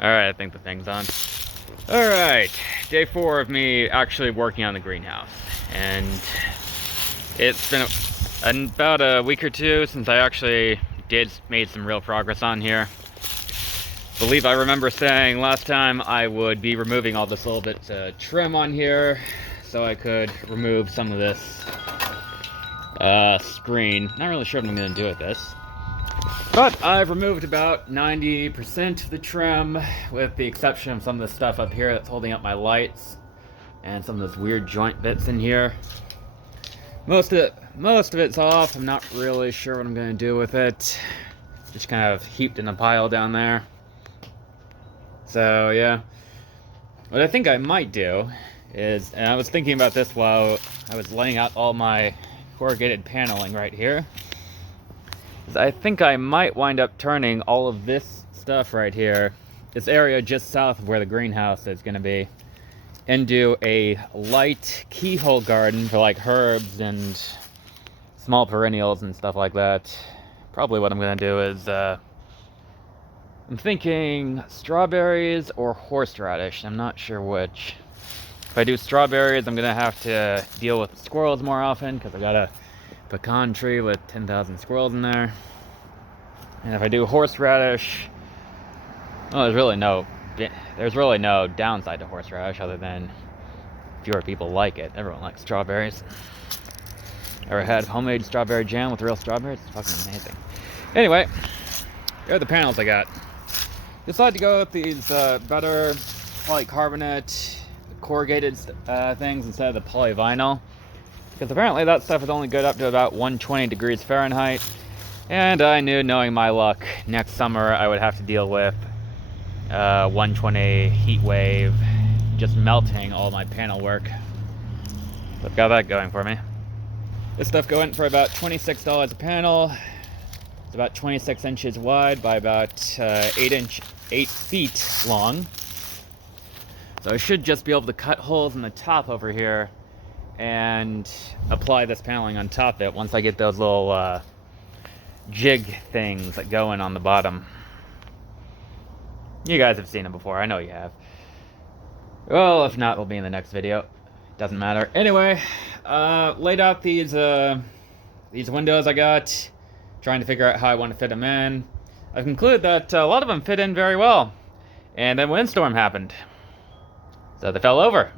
Alright, I think the thing's on. Alright, day 4 of me actually working on the greenhouse. And it's been about a week or two since I actually made some real progress on here. Believe I remember saying last time I would be removing all this little bit of trim on here so I could remove some of this screen. Not really sure what I'm going to do with this. But I've removed about 90% of the trim, with the exception of some of the stuff up here that's holding up my lights, and some of those weird joint bits in here. Most of it's off. I'm not really sure what I'm going to do with it. Just kind of heaped in a pile down there. So yeah, what I think I might do is, and I was thinking about this while I was laying out all my corrugated paneling right here, I think I might wind up turning all of this stuff right here, this area just south of where the greenhouse is going to be, into a light keyhole garden for like herbs and small perennials and stuff like that. Probably what I'm going to do is, I'm thinking strawberries or horseradish. I'm not sure which. If I do strawberries, I'm going to have to deal with squirrels more often because I got a pecan tree with 10,000 squirrels in there. And if I do horseradish, well, there's really no downside to horseradish other than fewer people like it. Everyone likes strawberries. Ever had homemade strawberry jam with real strawberries? It's fucking amazing. Anyway, here are the panels I got. Decided to go with these better polycarbonate corrugated things instead of the polyvinyl, because apparently that stuff is only good up to about 120 degrees Fahrenheit, and I knew, knowing my luck, next summer I would have to deal with 120 heat wave just melting all my panel work. So I've got that going for me. This stuff going for about $26 a panel. It's about 26 inches wide by about 8 feet long. So I should just be able to cut holes in the top over here and apply this paneling on top of it once I get those little jig things that go in on the bottom. You guys have seen them before, I know you have. Well, if not, it'll be in the next video. Doesn't matter. Anyway, laid out these windows I got, trying to figure out how I want to fit them in. I've concluded that a lot of them fit in very well, and then windstorm happened, so they fell over.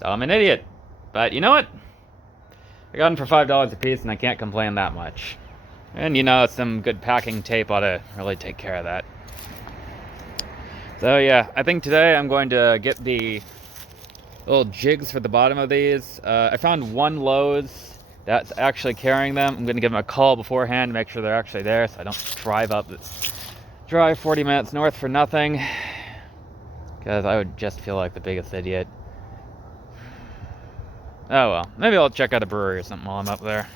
So I'm an idiot. But you know what? I got them for $5 a piece, and I can't complain that much. And you know, some good packing tape ought to really take care of that. So yeah, I think today I'm going to get the little jigs for the bottom of these. I found one Lowe's that's actually carrying them. I'm going to give them a call beforehand to make sure they're actually there, so I don't drive 40 minutes north for nothing, because I would just feel like the biggest idiot. Oh well, maybe I'll check out a brewery or something while I'm up there.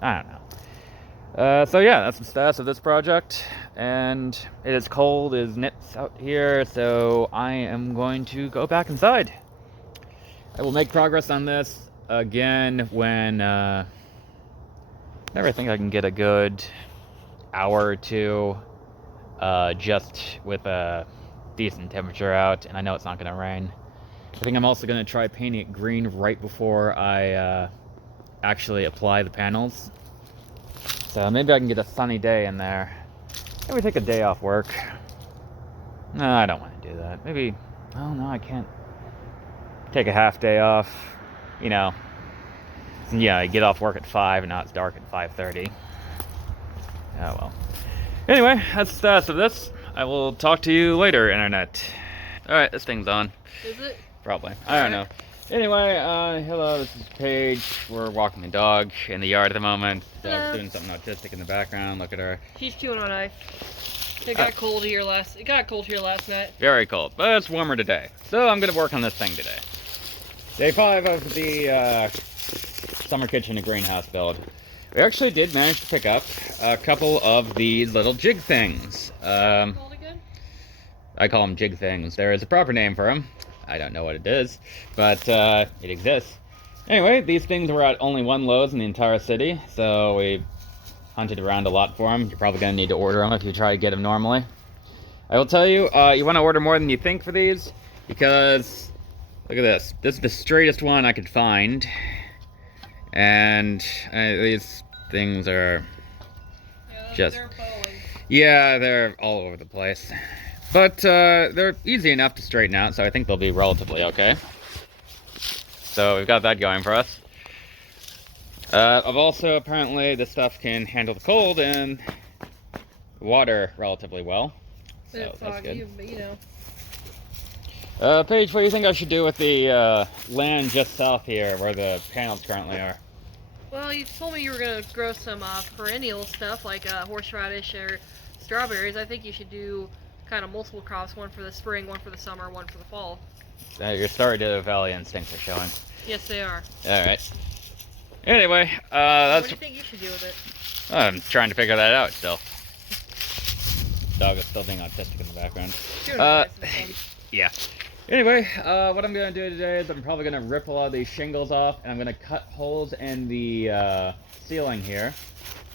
I don't know. So yeah, that's the status of this project, and it is cold as nips out here, so I am going to go back inside. I will make progress on this again when I never think I can get a good hour or two just with a decent temperature out, and I know it's not going to rain. I think I'm also going to try painting it green right before I actually apply the panels. So maybe I can get a sunny day in there. Maybe take a day off work. No, I don't want to do that. Maybe, oh no, I can't take a half day off. You know, yeah, I get off work at 5 and now it's dark at 5:30. Oh well. Anyway, that's the status of this. I will talk to you later, internet. Alright, this thing's on. Is it? Probably. I don't know. Anyway, hello, this is Paige. We're walking the dog in the yard at the moment. Dog's doing something autistic in the background. Look at her. She's chewing on a knife. It got cold here last night. Very cold, but it's warmer today. So I'm gonna work on this thing today. Day 5 of the summer kitchen and greenhouse build. We actually did manage to pick up a couple of these little jig things. Called again? I call them jig things. There is a proper name for them. I don't know what it is, but it exists. Anyway, these things were at only one Lowe's in the entire city, so we hunted around a lot for them. You're probably going to need to order them if you try to get them normally. I will tell you, you want to order more than you think for these, because look at this. This is the straightest one I could find, and these things are just, yeah, they're all over the place. But they're easy enough to straighten out, so I think they'll be relatively okay. So we've got that going for us. I've also, apparently, this stuff can handle the cold and water relatively well. So that's good. But, you know. Paige, what do you think I should do with the land just south here, where the panels currently are? Well, you told me you were going to grow some perennial stuff like horseradish or strawberries. I think you should do kind of multiple crops, one for the spring, one for the summer, one for the fall. Your Stardew Valley instincts are showing. Yes, they are. Alright. Anyway, that's... What do you think you should do with it? I'm trying to figure that out still. Dog is still being autistic in the background. Yeah. Anyway, what I'm going to do today is I'm probably going to rip a lot of these shingles off, and I'm going to cut holes in the ceiling here.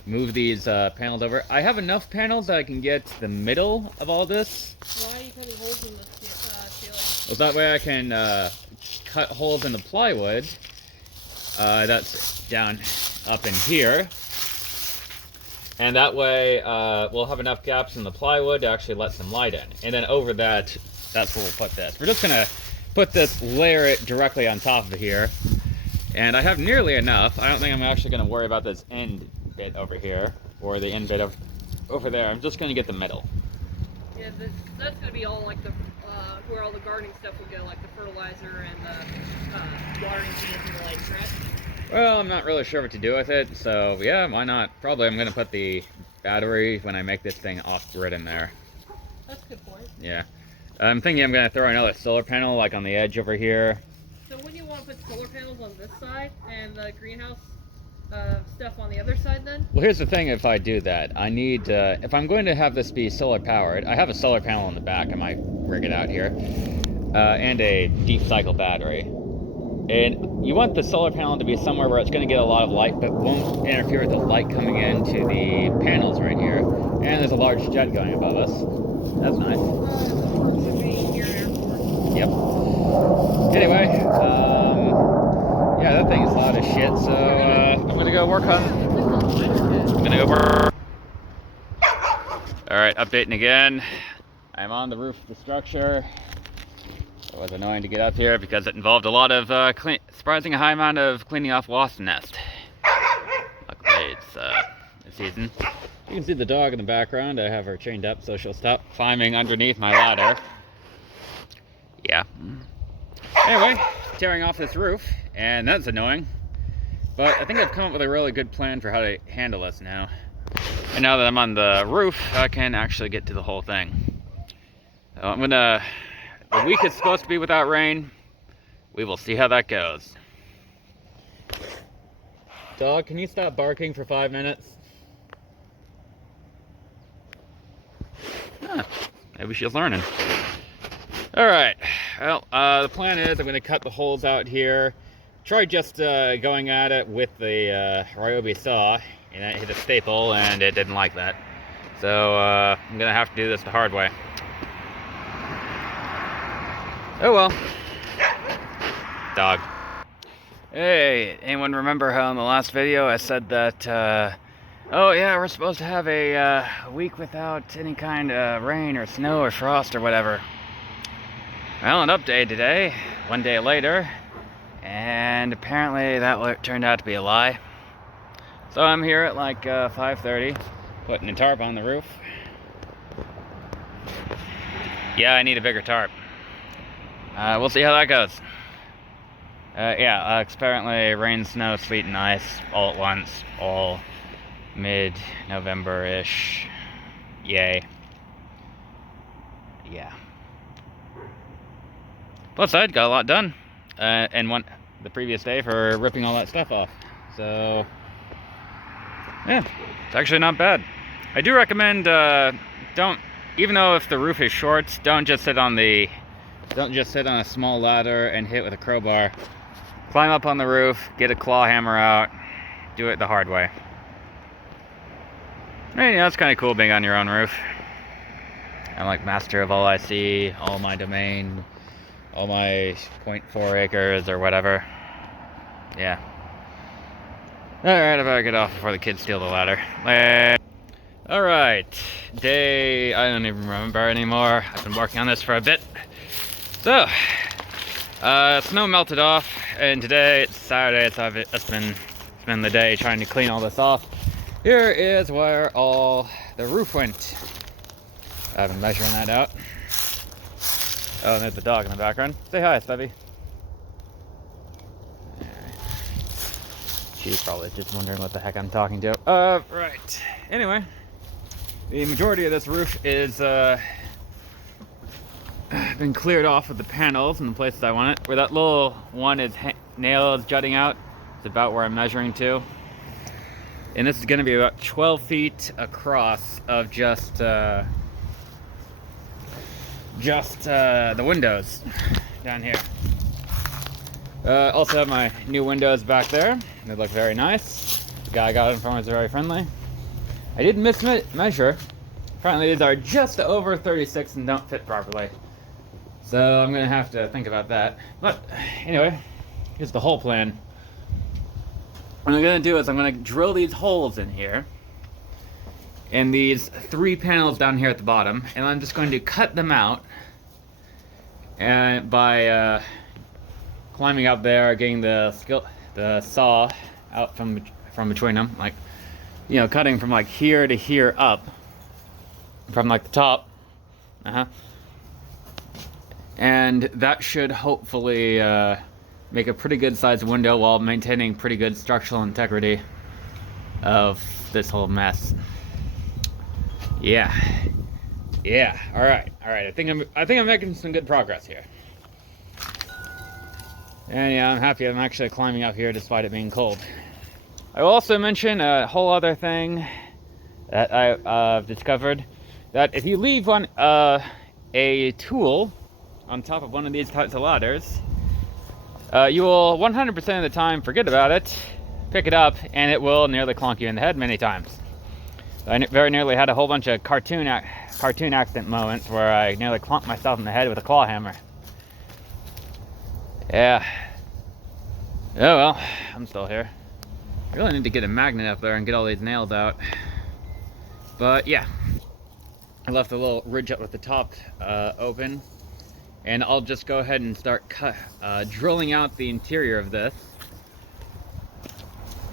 Move these panels over. I have enough panels that I can get to the middle of all this. Why are you cutting holes in the ceiling? Well, that way I can cut holes in the plywood. That's down up in here. And that way we'll have enough gaps in the plywood to actually let some light in. And then over that, that's where we'll put this. We're just going to put this, layer it directly on top of here. And I have nearly enough. I don't think I'm actually going to worry about this end bit over here, or the end bit over there. I'm just going to get the middle. Yeah, that's going to be all like the, where all the gardening stuff will go, like the fertilizer and the watering cans and the light, correct? Well, I'm not really sure what to do with it, so yeah, why not? Probably I'm going to put the battery, when I make this thing off-grid, in there. That's a good point. Yeah. I'm thinking I'm going to throw another solar panel, like on the edge over here. So when you want to put solar panels on this side and the greenhouse stuff on the other side then? Well, here's the thing, if I do that, I need, if I'm going to have this be solar powered, I have a solar panel in the back, I might rig it out here, and a deep cycle battery. And you want the solar panel to be somewhere where it's going to get a lot of light, but won't interfere with the light coming into the panels right here. And there's a large jet going above us. That's nice. Yep. Anyway, yeah, that thing is loud as shit, so I'm going to go work on... I'm going to go work... Alright, updating again. I'm on the roof of the structure. It was annoying to get up here because it involved a lot of surprising high amount of cleaning off wasp nest. Luckily it's the season. You can see the dog in the background. I have her chained up so she'll stop climbing underneath my ladder. Yeah. Anyway, tearing off this roof, and that's annoying. But I think I've come up with a really good plan for how to handle this now. And now that I'm on the roof, I can actually get to the whole thing. So I'm gonna... The week is supposed to be without rain. We will see how that goes. Dog, can you stop barking for 5 minutes? Huh, maybe she's learning. Alright, well, the plan is I'm going to cut the holes out here. Tried just going at it with the Ryobi saw, and I hit a staple, and it didn't like that. So I'm going to have to do this the hard way. Oh well. Dog. Hey, anyone remember how in the last video I said that, oh yeah, we're supposed to have a week without any kind of rain or snow or frost or whatever. Well, an update today, one day later, and apparently that turned out to be a lie. So I'm here at like 5:30, putting a tarp on the roof. Yeah, I need a bigger tarp. We'll see how that goes. Yeah, apparently rain, snow, sleet, and ice all at once, all mid-November-ish. Yay. Yeah. Plus, I got a lot done, and the previous day for ripping all that stuff off. So, yeah, it's actually not bad. I do recommend even though if the roof is short, don't just sit on a small ladder and hit with a crowbar. Climb up on the roof, get a claw hammer out, do it the hard way. And, you know, it's kind of cool being on your own roof. I'm like master of all I see, all my domain, all my 0.4 acres or whatever. Yeah. Alright, I better get off before the kids steal the ladder. Alright, day, I don't even remember anymore. I've been working on this for a bit. So, snow melted off, and today it's Saturday, so it's been the day trying to clean all this off. Here is where all the roof went. I've been measuring that out. Oh, and there's the dog in the background. Say hi, Stubby. She's probably just wondering what the heck I'm talking to. Right. Anyway, the majority of this roof is been cleared off with the panels in the places I want it. Where that little one is nailed jutting out, it's about where I'm measuring to. And this is going to be about 12 feet across of just the windows down here. Also have my new windows back there. They look very nice. The guy I got them from was very friendly. I did measure. Apparently these are just over 36 and don't fit properly. So I'm going to have to think about that. But anyway, here's the whole plan. What I'm going to do is I'm going to drill these holes in here. And these 3 panels down here at the bottom. And I'm just going to cut them out. And by climbing up there, getting the saw out from between them, like, you know, cutting from like here to here up, from like the top, and that should hopefully make a pretty good sized window while maintaining pretty good structural integrity of this whole mess. Yeah. All right. I think I'm making some good progress here. And yeah, I'm happy I'm actually climbing up here despite it being cold. I will also mention a whole other thing that I've discovered, that if you leave a tool on top of one of these types of ladders, you will 100% of the time forget about it, pick it up, and it will nearly clonk you in the head many times. I very nearly had a whole bunch of cartoon accident moments where I nearly clonked myself in the head with a claw hammer. Yeah. Oh well, I'm still here. I really need to get a magnet up there and get all these nails out. But yeah, I left a little ridge up at the top open, and I'll just go ahead and start drilling out the interior of this,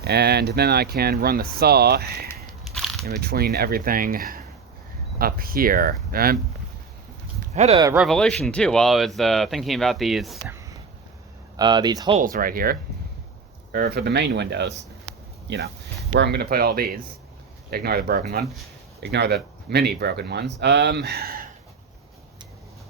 and then I can run the saw in between everything up here. And I had a revelation too while I was thinking about these holes right here, or for the main windows, you know, where I'm going to put all these. Ignore the broken one. Ignore the mini broken ones.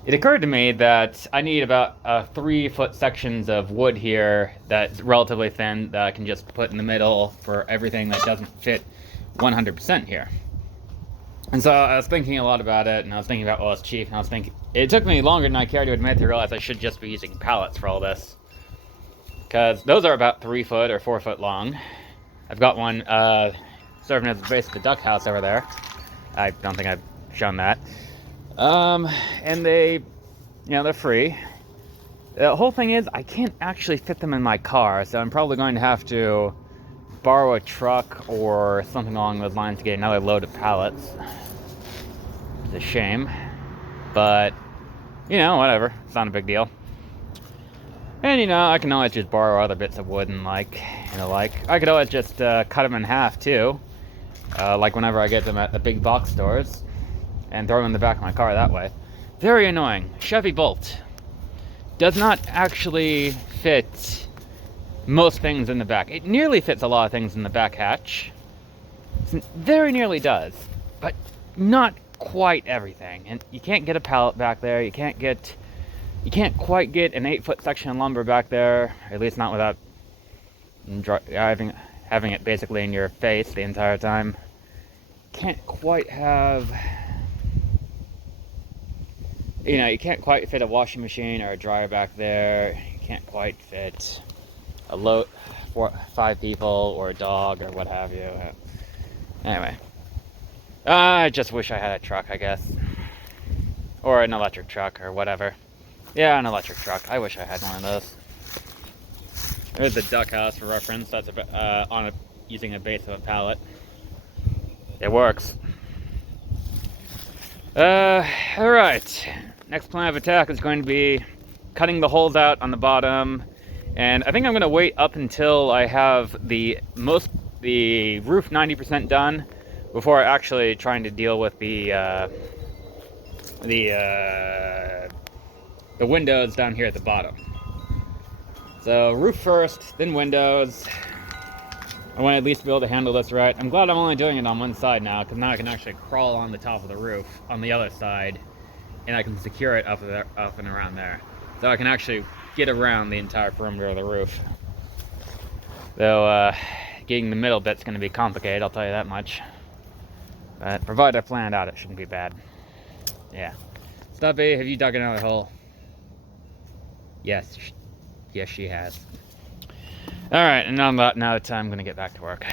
It occurred to me that I need about 3-foot sections of wood here that's relatively thin that I can just put in the middle for everything that doesn't fit 100% here. And so I was thinking a lot about it, and I was thinking about, well, it's cheap, and I was thinking, it took me longer than I care to admit to realize I should just be using pallets for all this. Because those are about 3 foot or 4 foot long. I've got one serving as the base of the duck house over there. I don't think I've shown that. And they, you know, they're free. The whole thing is, I can't actually fit them in my car, so I'm probably going to have to borrow a truck or something along those lines to get another load of pallets. It's a shame, but, you know, whatever. It's not a big deal. And, you know, I can always just borrow other bits of wood and I could always just cut them in half, too. Like whenever I get them at the big box stores, and throw them in the back of my car that way. Very annoying. Chevy Bolt does not actually fit most things in the back. It nearly fits a lot of things in the back hatch. It very nearly does, but not quite everything. And you can't get a pallet back there. You can't quite get an 8-foot section of lumber back there, at least not without having it basically in your face the entire time. Can't quite have, you know, you can't quite fit a washing machine or a dryer back there. You can't quite fit a load for 5 people or a dog or what have you. Anyway, I just wish I had a truck, I guess. Or an electric truck or whatever. Yeah, an electric truck. I wish I had one of those. There's the duck house for reference. That's using a base of a pallet. It works. Alright. Next plan of attack is going to be cutting the holes out on the bottom. And I think I'm going to wait up until I have the roof 90% done before actually trying to deal with the windows down here at the bottom. So roof first, then windows. I want to at least be able to handle this right. I'm glad I'm only doing it on one side now, because now I can actually crawl on the top of the roof on the other side, and I can secure it up and around there. So I can actually get around the entire perimeter of the roof. Though getting the middle bit's going to be complicated, I'll tell you that much. But provided I plan it out, it shouldn't be bad. Yeah. Stuffy, have you dug another hole? Yes. Yes, she has. Alright, and now that time, I'm going to get back to work.